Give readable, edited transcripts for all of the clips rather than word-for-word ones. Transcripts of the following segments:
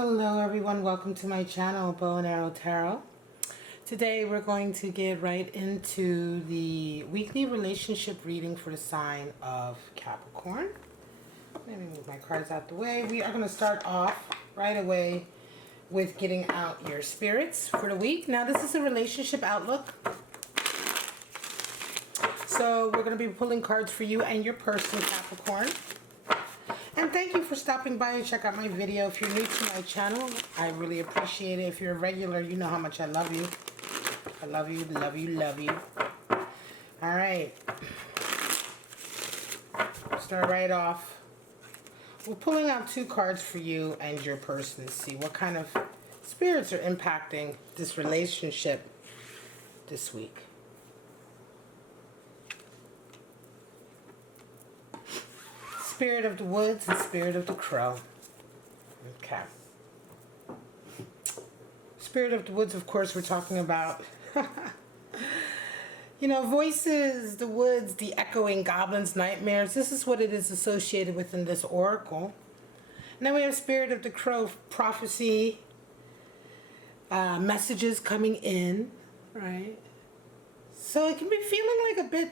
Hello everyone, welcome to my channel, Bow and Arrow Tarot. Today we're going to get right into the weekly relationship reading for the sign of Capricorn. Let me move my cards out the way. We are going to start off right away with getting out your spirits for the week. Now this is a relationship outlook. So we're going to be pulling cards for you and your person, Capricorn. And thank you for stopping by and check out my video. If you're new to my channel, I really appreciate it. If you're a regular, you know how much I love you. I love you, love you, love you. All right. Start right off. We're pulling out two cards for you and your person to see what kind of spirits are impacting this relationship this week. Spirit of the Woods and Spirit of the Crow. Okay. Spirit of the Woods, of course, we're talking about, voices, the woods, the echoing goblins, nightmares. This is what it is associated with in this oracle. And then we have Spirit of the Crow, prophecy, messages coming in, right? So it can be feeling like a bit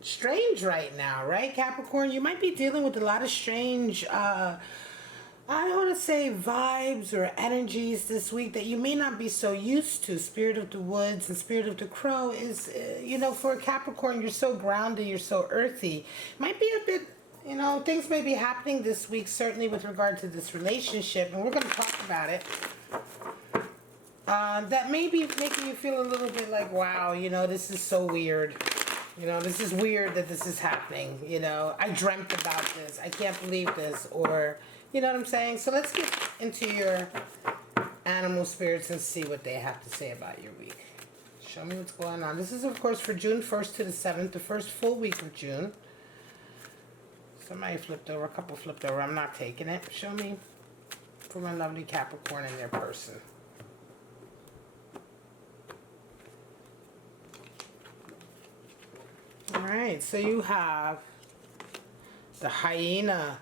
strange right now, right, Capricorn? You might be dealing with a lot of strange, I don't want to say vibes or energies this week that you may not be so used to. Spirit of the Woods and Spirit of the Crow is, for a Capricorn, you're so grounded, you're so earthy. Might be a bit, things may be happening this week, certainly with regard to this relationship, and we're going to talk about it. That may be making you feel a little bit like, wow, this is so weird. This is weird that this is happening. I dreamt about this. I can't believe this. Or, you know what I'm saying? So let's get into your animal spirits and see what they have to say about your week. Show me what's going on. This is, of course, for June 1st to the 7th, the first full week of June. Somebody flipped over. A couple flipped over. I'm not taking it. Show me for my lovely Capricorn and their person. Alright, so you have the hyena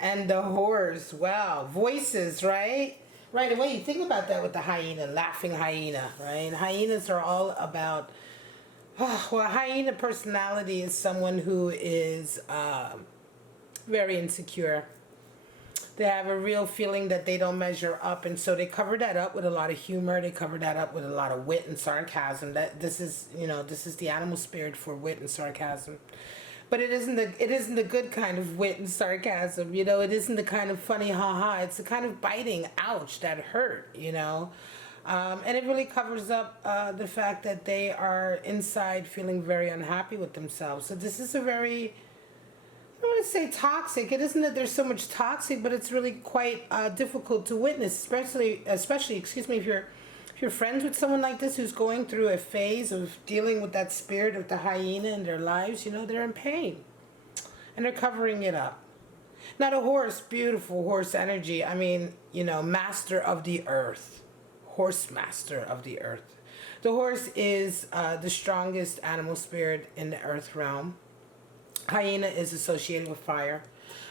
and the horse. Wow, voices, right? Right away, you think about that with the hyena, laughing hyena, right? And hyenas are all about, hyena personality is someone who is very insecure. They have a real feeling that they don't measure up, and so they cover that up with a lot of humor. They cover that up with a lot of wit and sarcasm. This is the animal spirit for wit and sarcasm. But it isn't the good kind of wit and sarcasm, It isn't the kind of funny ha-ha. It's the kind of biting, ouch, that hurt, And it really covers up the fact that they are inside feeling very unhappy with themselves. So this is a very, I don't want to say toxic. It isn't that there's so much toxic, but it's really quite difficult to witness, especially, if you're friends with someone like this who's going through a phase of dealing with that spirit of the hyena in their lives. They're in pain, and they're covering it up. Now the horse, beautiful horse energy. I mean, master of the earth, horse master of the earth. The horse is the strongest animal spirit in the earth realm. Hyena is associated with fire,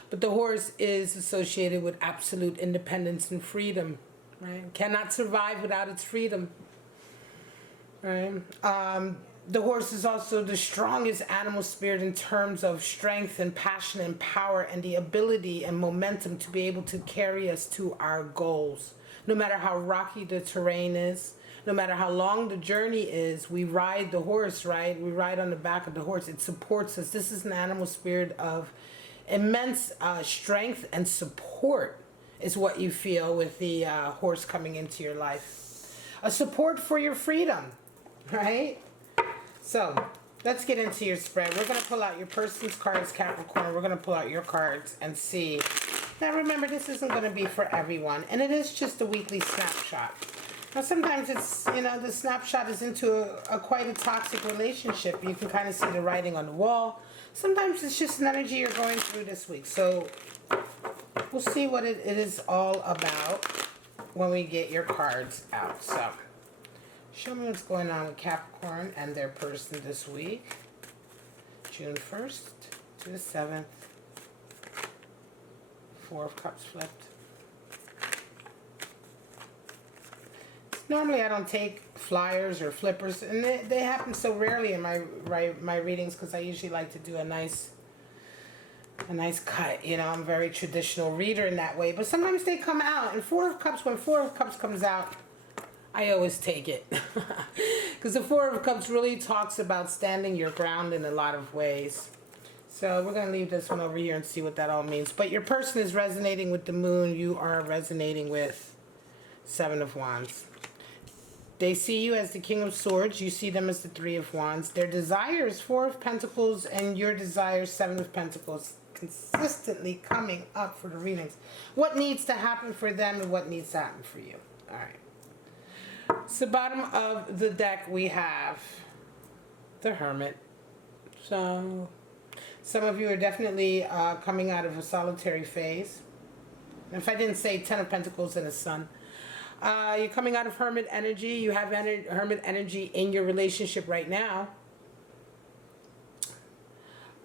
but the horse is associated with absolute independence and freedom, right? Cannot survive without its freedom, right? The horse is also the strongest animal spirit in terms of strength and passion and power and the ability and momentum to be able to carry us to our goals. No matter how rocky the terrain is, no matter how long the journey is, we ride the horse, right? We ride on the back of the horse. It supports us. This is an animal spirit of immense strength and support is what you feel with the horse coming into your life. A support for your freedom, right? So let's get into your spread. We're going to pull out your person's cards, Capricorn. We're going to pull out your cards and see. Now remember, this isn't going to be for everyone, and it is just a weekly snapshot. Now sometimes it's, the snapshot is into a quite a toxic relationship. You can kind of see the writing on the wall. Sometimes it's just an energy you're going through this week. So we'll see what it is all about when we get your cards out. So show me what's going on with Capricorn and their person this week. June 1st to the 7th. Four of Cups flipped. Normally I don't take flyers or flippers, and they happen so rarely in my readings because I usually like to do a nice cut. You know, I'm a very traditional reader in that way, but sometimes they come out. And Four of Cups, when Four of Cups comes out, I always take it. Because the Four of Cups really talks about standing your ground in a lot of ways. So we're going to leave this one over here and see what that all means. But your person is resonating with the moon. You are resonating with Seven of Wands. They see you as the King of Swords. You see them as the Three of Wands. Their desire is Four of Pentacles, and your desire is Seven of Pentacles. Consistently coming up for the readings. What needs to happen for them and what needs to happen for you. All right. So bottom of the deck we have the Hermit. So some of you are definitely coming out of a solitary phase. If I didn't say Ten of Pentacles and a Sun. You're coming out of Hermit energy. You have Hermit energy in your relationship right now.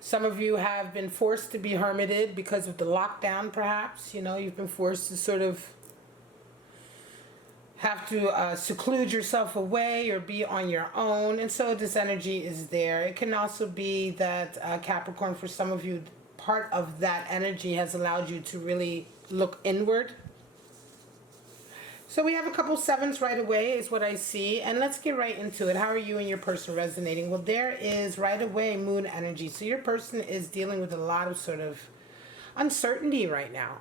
Some of you have been forced to be hermited because of the lockdown, perhaps. You know, you've been forced to sort of have to seclude yourself away or be on your own. And so this energy is there. It can also be that Capricorn, for some of you, part of that energy has allowed you to really look inward. So we have a couple sevens right away is what I see. And let's get right into it. How are you and your person resonating? Well, there is right away moon energy. So your person is dealing with a lot of sort of uncertainty right now.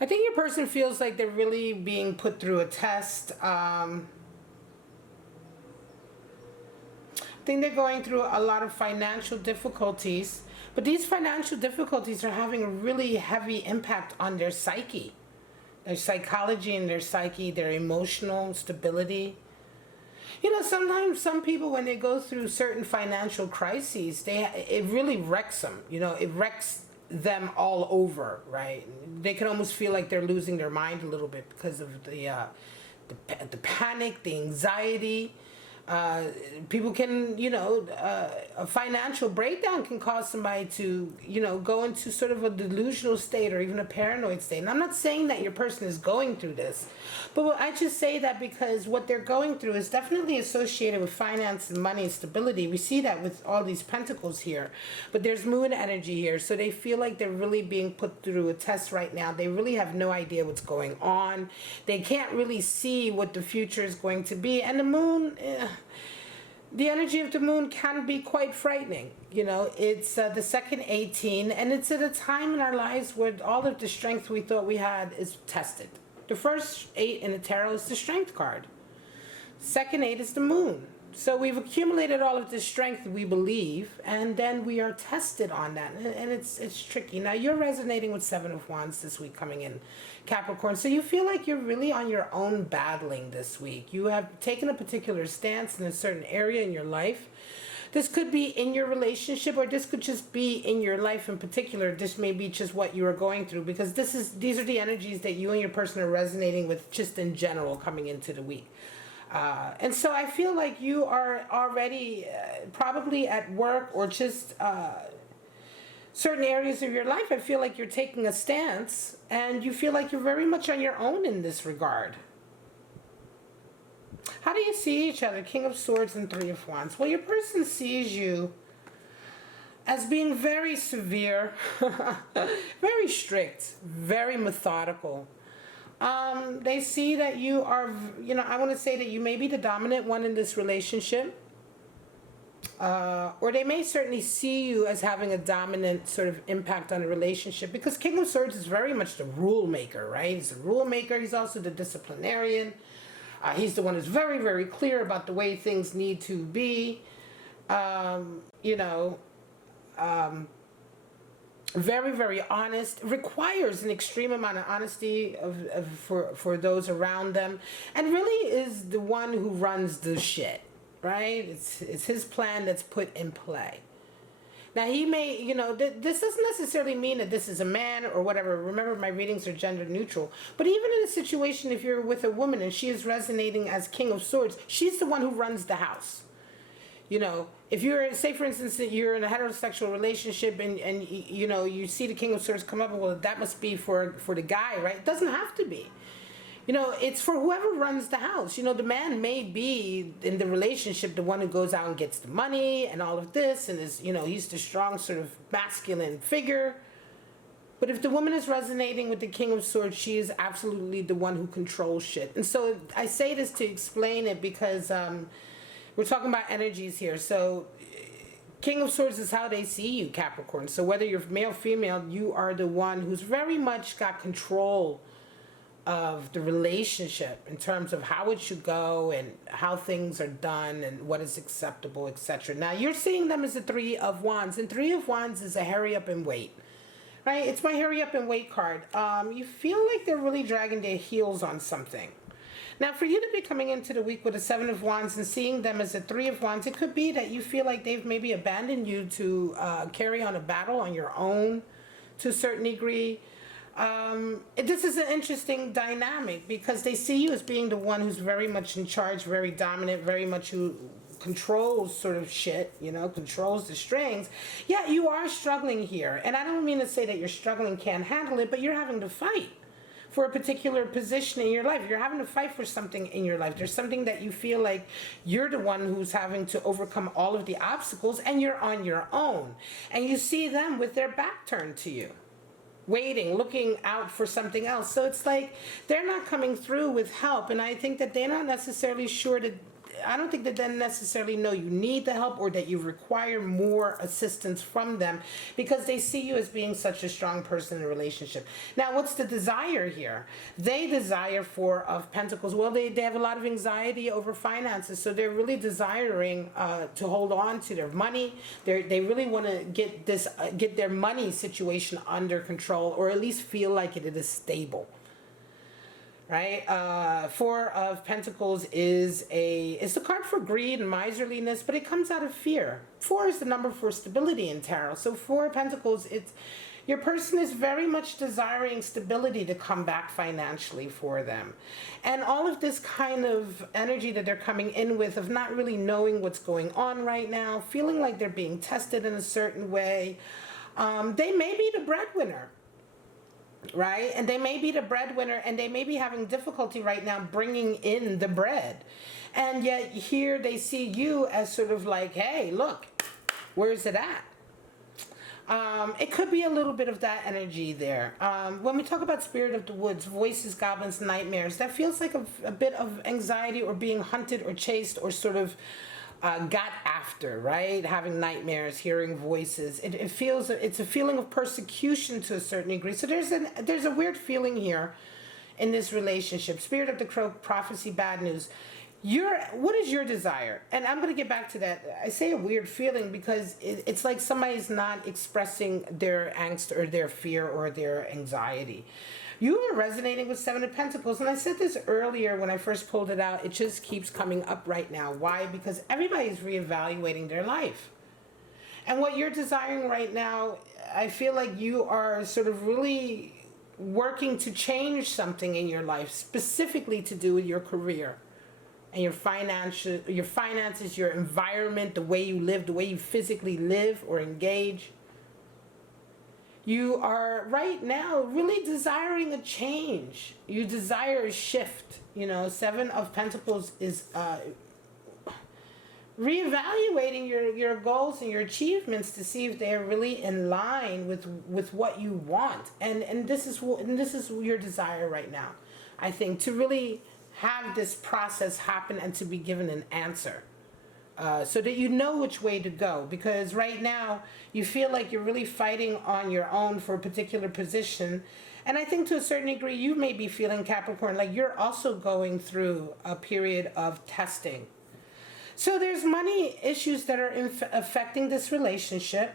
I think your person feels like they're really being put through a test. I think they're going through a lot of financial difficulties. But these financial difficulties are having a really heavy impact on their psyche. Their psychology and their psyche, their emotional stability. You know, sometimes some people, when they go through certain financial crises, it really wrecks them. You know, it wrecks them all over, right? They can almost feel like they're losing their mind a little bit because of the panic, the anxiety. People can, you know, a financial breakdown can cause somebody to, you know, go into sort of a delusional state or even a paranoid state. And I'm not saying that your person is going through this, but I just say that because what they're going through is definitely associated with finance and money and stability. We see that with all these pentacles here, but there's moon energy here. So they feel like they're really being put through a test right now. They really have no idea what's going on. They can't really see what the future is going to be. And the moon... the energy of the moon can be quite frightening. You know, it's the second 18, and it's at a time in our lives where all of the strength we thought we had is tested. The first 8 in the tarot is the strength card. Second 8 is the moon. So we've accumulated all of this strength, we believe, and then we are tested on that, and it's tricky. Now, you're resonating with Seven of Wands this week coming in, Capricorn, so you feel like you're really on your own battling this week. You have taken a particular stance in a certain area in your life. This could be in your relationship, or this could just be in your life in particular. This may be just what you are going through, because these are the energies that you and your person are resonating with just in general coming into the week. And so I feel like you are already probably at work or just certain areas of your life. I feel like you're taking a stance and you feel like you're very much on your own in this regard. How do you see each other? King of Swords and Three of Wands. Well, your person sees you as being very severe, very strict, very methodical. They see that you are, you know, I want to say that you may be the dominant one in this relationship. Or they may certainly see you as having a dominant sort of impact on a relationship, because King of Swords is very much the rule maker, right? He's the rule maker. He's also the disciplinarian. He's the one who's very, very clear about the way things need to be. You know, very, very honest, requires an extreme amount of honesty for those around them, and really is the one who runs the shit, right? It's his plan that's put in play. Now, he may, you know, this doesn't necessarily mean that this is a man or whatever. Remember, my readings are gender neutral. But even in a situation, if you're with a woman and she is resonating as King of Swords, she's the one who runs the house. You know, if you're, say for instance, that you're in a heterosexual relationship and you know, you see the King of Swords come up, well, that must be for the guy, right? It doesn't have to be. it's for whoever runs the house. The man may be in the relationship the one who goes out and gets the money and all of this, and is, he's the strong sort of masculine figure. But if the woman is resonating with the King of Swords, she is absolutely the one who controls shit. And so I say this to explain it because we're talking about energies here. So King of Swords is how they see you, Capricorn. So whether you're male, female, you are the one who's very much got control of the relationship in terms of how it should go and how things are done and what is acceptable, etc. Now you're seeing them as the Three of Wands, and Three of Wands is a hurry up and wait. Right? It's my hurry up and wait card. You feel like they're really dragging their heels on something. Now, for you to be coming into the week with a Seven of Wands and seeing them as a Three of Wands, it could be that you feel like they've maybe abandoned you to carry on a battle on your own to a certain degree. This is an interesting dynamic because they see you as being the one who's very much in charge, very dominant, very much who controls sort of shit, controls the strings. Yeah, you are struggling here. And I don't mean to say that you're struggling, can't handle it, but you're having to fight for a particular position in your life. You're having to fight for something in your life. There's something that you feel like you're the one who's having to overcome all of the obstacles, and you're on your own. And you see them with their back turned to you, waiting, looking out for something else. So it's like they're not coming through with help. And I think that they're not necessarily sure that I don't think that they necessarily know you need the help or that you require more assistance from them because they see you as being such a strong person in a relationship. Now, what's the desire here? They desire Four of Pentacles. Well, they have a lot of anxiety over finances, so they're really desiring to hold on to their money. They really want to get their money situation under control, or at least feel like it is stable. Right? Four of Pentacles is the card for greed and miserliness, but it comes out of fear. Four is the number for stability in tarot. So Four of Pentacles, your person is very much desiring stability to come back financially for them. And all of this kind of energy that they're coming in with of not really knowing what's going on right now, feeling like they're being tested in a certain way. They may be the breadwinner. Right? And they may be the breadwinner, and they may be having difficulty right now bringing in the bread. And yet here they see you as sort of like, hey, look, where's it at? It could be a little bit of that energy there. When we talk about spirit of the woods, voices, goblins, nightmares, that feels like a bit of anxiety or being hunted or chased or sort of got after, right? Having nightmares, hearing voices. It's a feeling of persecution to a certain degree. So there's a weird feeling here in this relationship. Spirit of the crow, prophecy, bad news. What is your desire? And I'm going to get back to that. I say a weird feeling because it's like somebody's not expressing their angst or their fear or their anxiety. You are resonating with Seven of Pentacles. And I said this earlier when I first pulled it out. It just keeps coming up right now. Why? Because everybody's reevaluating their life. And what you're desiring right now, I feel like you are sort of really working to change something in your life, specifically to do with your career and your finances, your environment, the way you live, the way you physically live or engage. You are right now really desiring a change. You desire a shift. Seven of Pentacles is reevaluating your goals and your achievements to see if they are really in line with what you want. And this is your desire right now. I think to really have this process happen and to be given an answer. So that you know which way to go. Because right now, you feel like you're really fighting on your own for a particular position. And I think to a certain degree, you may be feeling, Capricorn, like you're also going through a period of testing. So there's money issues that are affecting this relationship.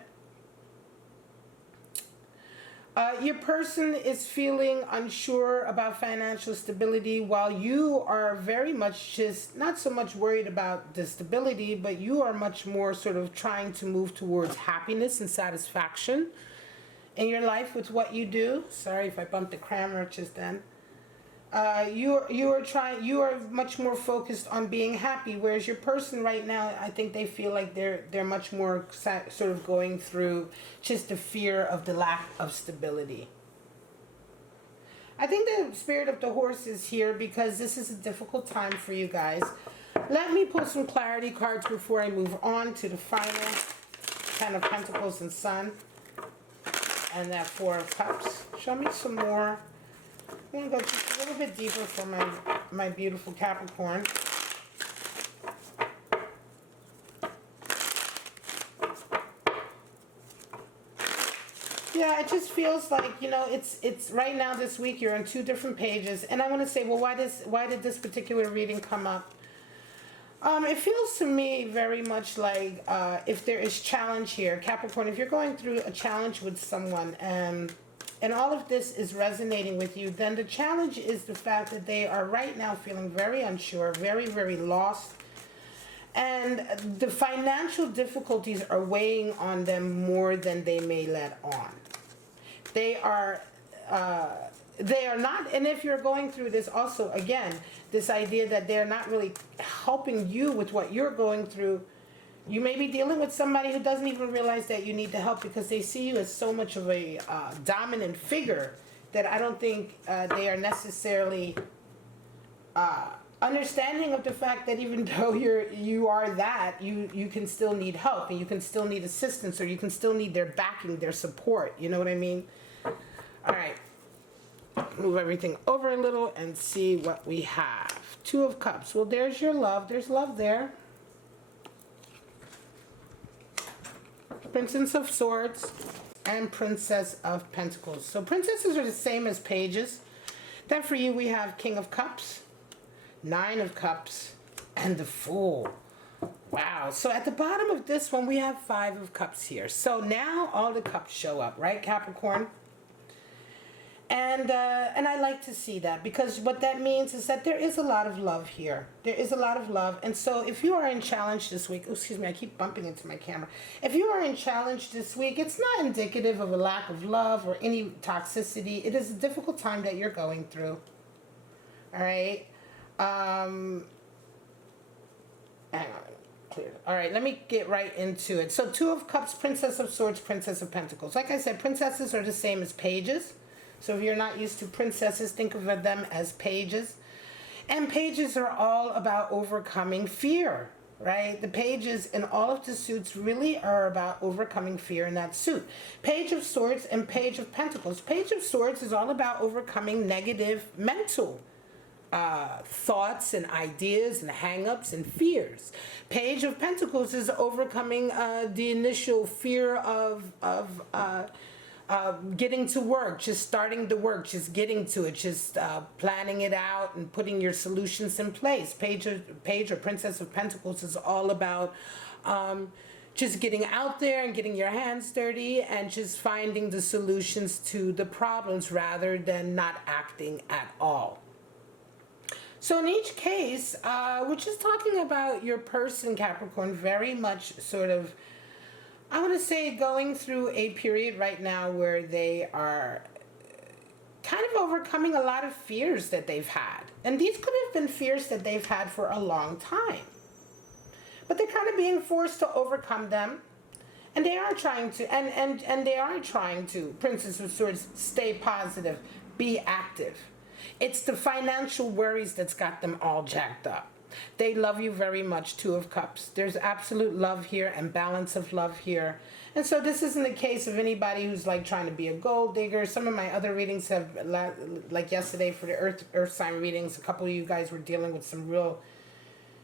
Your person is feeling unsure about financial stability, while you are very much just not so much worried about the stability, but you are much more sort of trying to move towards happiness and satisfaction in your life with what you do. Sorry if I bumped the crammer just then. You are much more focused on being happy, whereas your person right now, I think they feel like they're much more sort of going through just the fear of the lack of stability. I think the spirit of the horse is here because this is a difficult time for you guys. Let me pull some clarity cards before I move on to the final 10 of Pentacles and Sun. And that 4 of Cups. Show me some more. I'm going to go just a little bit deeper for my beautiful Capricorn. Yeah, it just feels like, you know, it's right now this week you're on 2 different pages. And I want to say, well, why did this particular reading come up? It feels to me very much like if there is challenge here, Capricorn, if you're going through a challenge with someone and all of this is resonating with you, then the challenge is the fact that they are right now feeling very unsure, very, very lost. And the financial difficulties are weighing on them more than they may let on. They are not, and if you're going through this also, again, this idea that they're not really helping you with what you're going through, you may be dealing with somebody who doesn't even realize that you need the help because they see you as so much of a dominant figure that I don't think they are necessarily understanding of the fact that even though you are that, you can still need help and you can still need assistance or you can still need their backing, their support. You know what I mean? All right. Move everything over a little and see what we have. 2 of Cups. Well, there's your love. There's love there. Princess of Swords and Princess of Pentacles. So princesses are the same as pages. Then for you we have King of Cups, 9 of Cups, and the Fool. Wow. So at the bottom of this one we have 5 of Cups here. So now all the cups show up, right, Capricorn? And I like to see that because what that means is that there is a lot of love here. There is a lot of love. And so if you are in challenge this week, oh, excuse me, I keep bumping into my camera. If you are in challenge this week, it's not indicative of a lack of love or any toxicity. It is a difficult time that you're going through. All right. Hang on. Clear. All right, let me get right into it. So 2 of Cups, Princess of Swords, Princess of Pentacles. Like I said, princesses are the same as pages. So if you're not used to princesses, think of them as pages. And pages are all about overcoming fear, right? The pages in all of the suits really are about overcoming fear in that suit. Page of Swords and Page of Pentacles. Page of Swords is all about overcoming negative mental thoughts and ideas and hang-ups and fears. Page of Pentacles is overcoming the initial fear of getting to work, just starting the work, just getting to it, just planning it out and putting your solutions in place. Page or Princess of Pentacles is all about just getting out there and getting your hands dirty and just finding the solutions to the problems rather than not acting at all. So in each case, we're just talking about your person, Capricorn, very much sort of, I want to say, going through a period right now where they are kind of overcoming a lot of fears that they've had. And these could have been fears that they've had for a long time. But they're kind of being forced to overcome them. And they are trying to, and they are trying to, Princess of Swords, stay positive, be active. It's the financial worries that's got them all jacked up. They love you very much, 2 of Cups. There's absolute love here and balance of love here. And so this isn't a case of anybody who's like trying to be a gold digger. Some of my other readings have, like yesterday for the earth sign readings, a couple of you guys were dealing with some real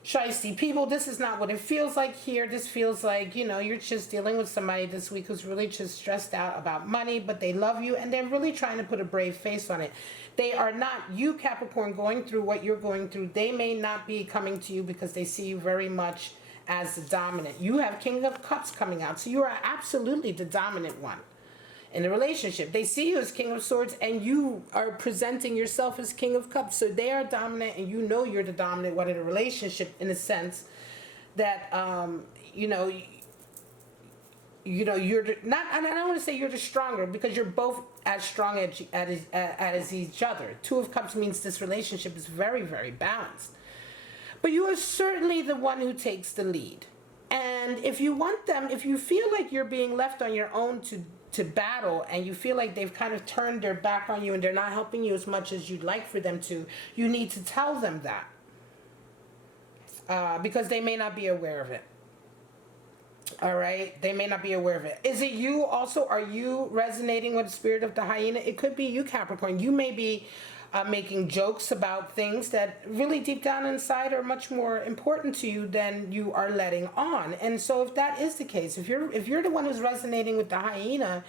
shiesty people. This is not what it feels like here. This feels like, you know, you're just dealing with somebody this week who's really just stressed out about money, but they love you and they're really trying to put a brave face on it. They are not, you Capricorn, going through what you're going through. They may not be coming to you because they see you very much as the dominant. You have King of Cups coming out, so you are absolutely the dominant one in the relationship. They see you as King of Swords and you are presenting yourself as King of Cups. So they are dominant and you know you're the dominant one in a relationship, in a sense that, you're not, and I don't want to say you're the stronger because you're both as strong as each other. 2 of Cups means this relationship is very, very balanced. But you are certainly the one who takes the lead. And if you want them, if you feel like you're being left on your own to to battle, and you feel like they've kind of turned their back on you and they're not helping you as much as you'd like for them to, you need to tell them that. Because they may not be aware of it. All right, they may not be aware of it. Is it you also? Are you resonating with the spirit of the hyena? It could be you, Capricorn. You may be making jokes about things that really deep down inside are much more important to you than you are letting on. And so if that is the case, if you're the one who's resonating with the hyena,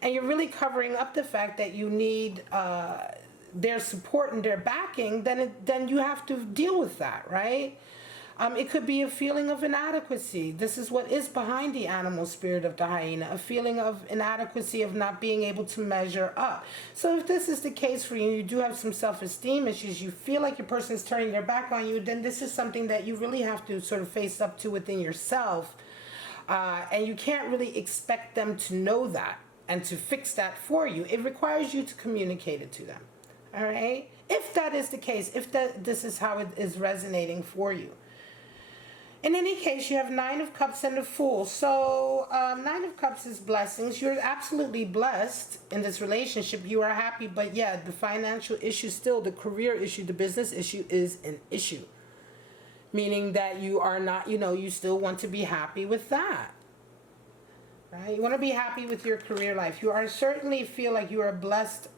and you're really covering up the fact that you need their support and their backing, then you have to deal with that, right? It could be a feeling of inadequacy. This is what is behind the animal spirit of the hyena, a feeling of inadequacy, of not being able to measure up. So if this is the case for you, you do have some self-esteem issues, you feel like your person is turning their back on you, then this is something that you really have to sort of face up to within yourself. And you can't really expect them to know that and to fix that for you. It requires you to communicate it to them. All right? If that is the case, if this is how it is resonating for you. In any case, you have 9 of Cups and the Fool. So 9 of Cups is blessings. You're absolutely blessed in this relationship. You are happy, but yeah, the financial issue still, the career issue, the business issue is an issue. Meaning that you are not, you still want to be happy with that. Right? You want to be happy with your career life. You are certainly feel like you are blessed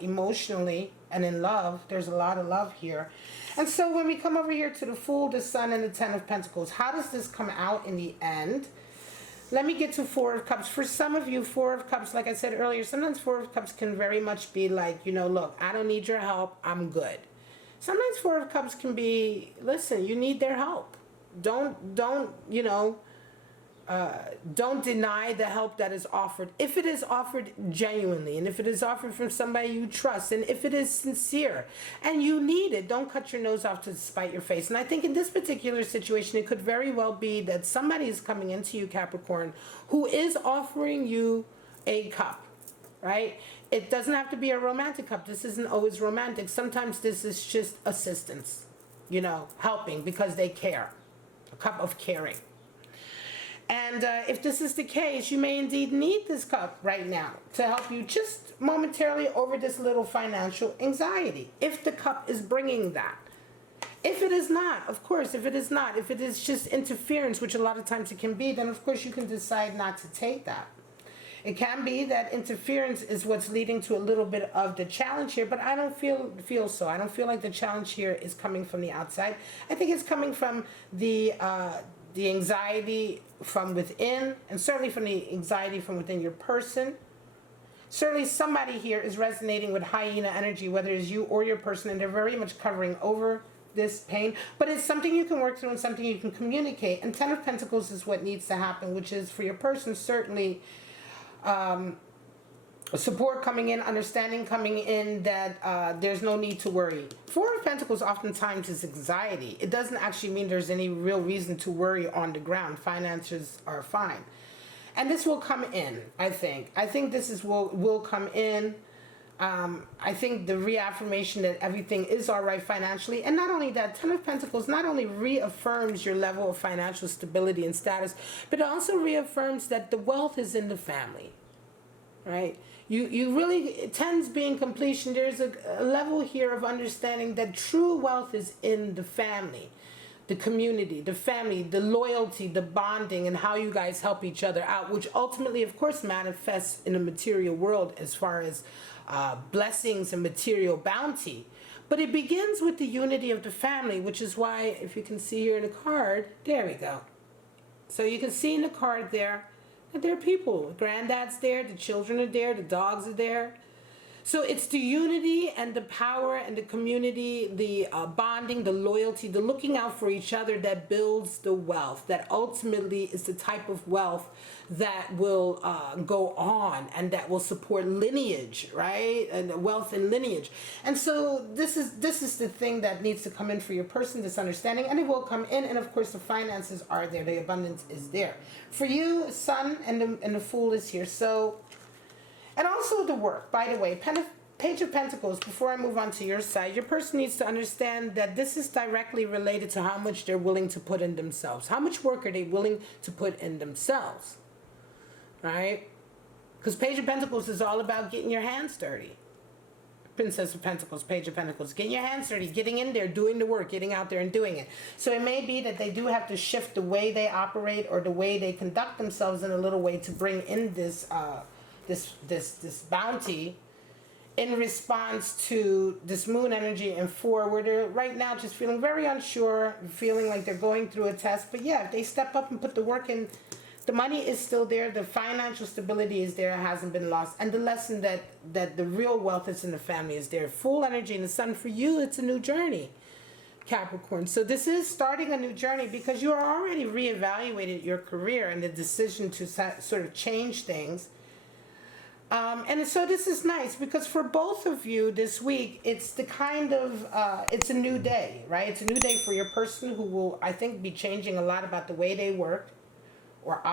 emotionally and in love. There's a lot of love here. And so when we come over here to the Fool, the Sun, and the 10 of Pentacles, how does this come out in the end? Let me get to 4 of Cups. For some of you, 4 of Cups, like I said earlier, sometimes 4 of Cups can very much be like, look, I don't need your help. I'm good. Sometimes 4 of Cups can be, listen, you need their help. Don't deny the help that is offered. If it is offered genuinely, and if it is offered from somebody you trust, and if it is sincere, and you need it, don't cut your nose off to spite your face. And I think in this particular situation, it could very well be that somebody is coming into you, Capricorn, who is offering you a cup, right? It doesn't have to be a romantic cup. This isn't always romantic. Sometimes this is just assistance, helping because they care. A cup of caring. And if this is the case, you may indeed need this cup right now to help you just momentarily over this little financial anxiety. If the cup is bringing that. If it is not, of course, if it is just interference, which a lot of times it can be, then of course you can decide not to take that. It can be that interference is what's leading to a little bit of the challenge here, but I don't feel so. I don't feel like the challenge here is coming from the outside. I think it's coming from the anxiety from within, and certainly from the anxiety from within your person. Certainly somebody here is resonating with hyena energy, whether it's you or your person, and they're very much covering over this pain. But it's something you can work through and something you can communicate. And 10 of Pentacles is what needs to happen, which is for your person certainly support coming in, understanding coming in, that there's no need to worry. 4 of Pentacles oftentimes is anxiety. It doesn't actually mean there's any real reason to worry on the ground. Finances are fine. And this will come in, I think. I think this will come in. I think the reaffirmation that everything is all right financially. And not only that, 10 of Pentacles not only reaffirms your level of financial stability and status, but it also reaffirms that the wealth is in the family. Right? You really, it tends being completion. There's a level here of understanding that true wealth is in the family, the community, the family, the loyalty, the bonding, and how you guys help each other out, which ultimately, of course, manifests in the material world as far as blessings and material bounty. But it begins with the unity of the family, which is why, if you can see here in the card, there we go. So you can see in the card there, and there are people. Granddad's there, the children are there, the dogs are there. So it's the unity and the power and the community, the bonding, the loyalty, the looking out for each other that builds the wealth. That ultimately is the type of wealth that will go on and that will support lineage, right? And wealth and lineage. And so this is the thing that needs to come in for your person, this understanding, and it will come in. And of course, the finances are there. The abundance is there. For you, Sun and the Fool is here. So. And also the work, by the way, Page of Pentacles, before I move on to your side, your person needs to understand that this is directly related to how much they're willing to put in themselves. How much work are they willing to put in themselves? Right? Because Page of Pentacles is all about getting your hands dirty. Princess of Pentacles, Page of Pentacles, getting your hands dirty, getting in there, doing the work, getting out there and doing it. So it may be that they do have to shift the way they operate or the way they conduct themselves in a little way to bring in this bounty in response to this moon energy and 4, where they're right now just feeling very unsure, feeling like they're going through a test. But yeah, if they step up and put the work in, the money is still there, the financial stability is there, it hasn't been lost, and the lesson that the real wealth is in the family is there. Full energy in the sun. For you, it's a new journey, Capricorn. So this is starting a new journey because you are already reevaluated your career and the decision to sort of change things. And so this is nice because for both of you this week, it's the kind of, it's a new day, right? It's a new day for your person who will, I think, be changing a lot about the way they work or